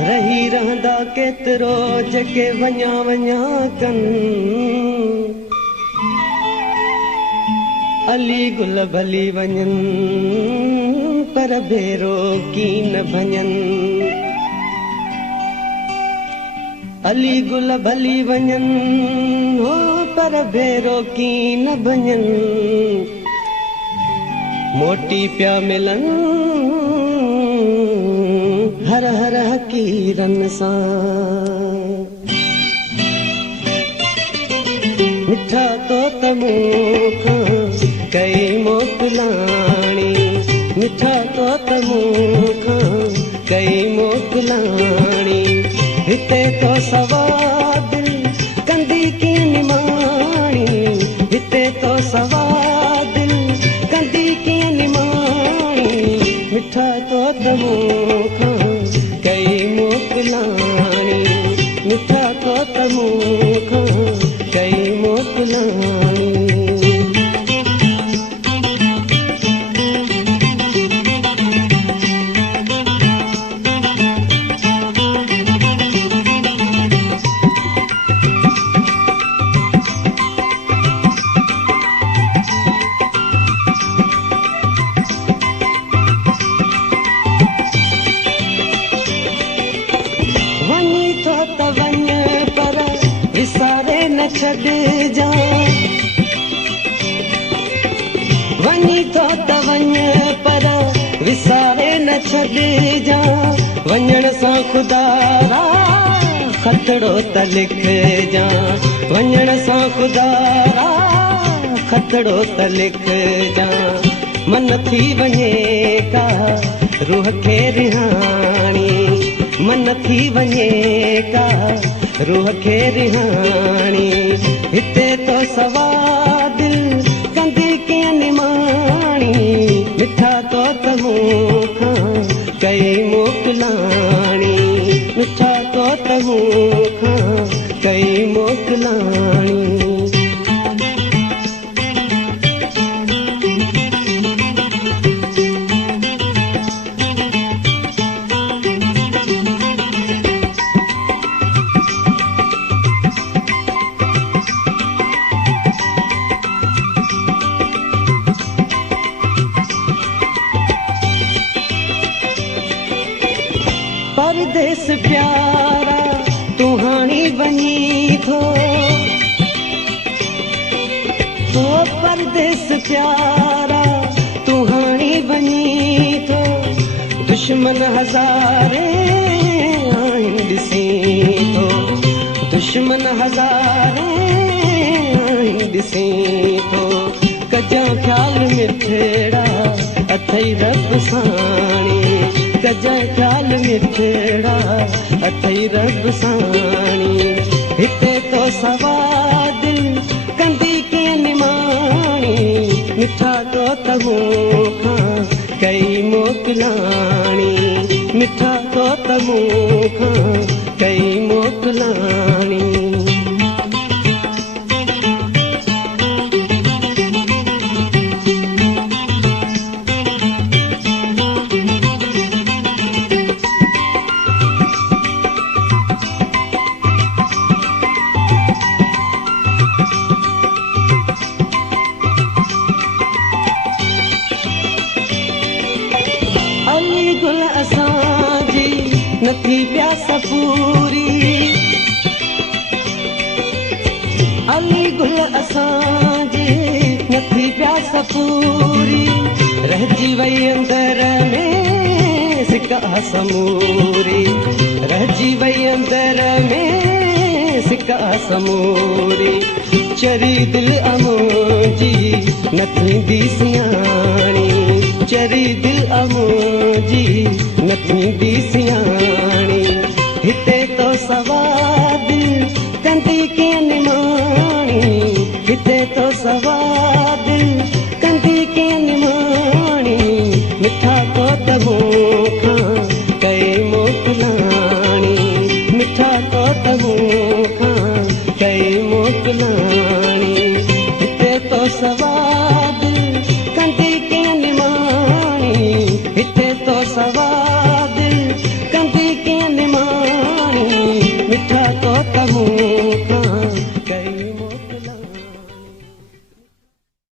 रही रहंदा केतिरो जेके वञा वञा कनि अली गुल भली वञनि पर भेरो की न भञनि अली गुल भली वञनि हो पर भेरो की न भञनि मोटी पिया मिलनि हर हर हकीरन सां मिठा तो तमूं खां कई मोकलाणी मिठा तो तमूं खां कई मोकलाणी हिते तो सवादिल कंदी कीअं निमाणी हिते तो सवादिल कंदी कीअं निमाणी मिठा तो तमूं खां कई मोकलाणी मिठा तो तमूं खां कई मोकलाणी विसारे न छॾिजां वञी थो त वञ पर विसारे न छॾिजां वञण सां ख़ुदा खतड़ो त लिखजां वञण सां ख़ुदा खतड़ो त लिखजां मन थी वञे का रूह खे रिहाणी मन थी वञे का रूह खे रिहाणी हिते तो सवादिल कंदी कीअं निमाणी मिठा तो तमूं खां कई मोकलाणी मिठा तो तमूं खां कई मोकलाणी परदेस प्यारा तू हाणी वञी थो परदेस प्यारा तू हाणी वञी थो दुश्मन हज़ारे आहिनि ॾिसी थो दुश्मन हज़ारे आहिनि ॾिसी थो कजां ख़्याल मिठड़ा अथई रब साणी कजां ख़्याल मिठड़ा अथई रब साणी हिते तो सवादिल कंदी कीअं निमाणी मिठा तो तमूं खां कई मोकलाणी मिठा तो तमूं खां कई मोकलाणी गुल असांजी नथी प्यास पूरी अली गुल असांजी नथी प्यास पूरी रहिजी वई अंदर में सिका समूरी रहिजी वई अंदर में सिका समूरी चरी दिल अमोजी न थींदी सियाणी चरी दिल अमोजी न थींदी सियाणी हिते तो सवादिल कंदी कीअं निमाणी हिते तो सवादिल कंदी कीअं निमाणी मिठा तो तमूं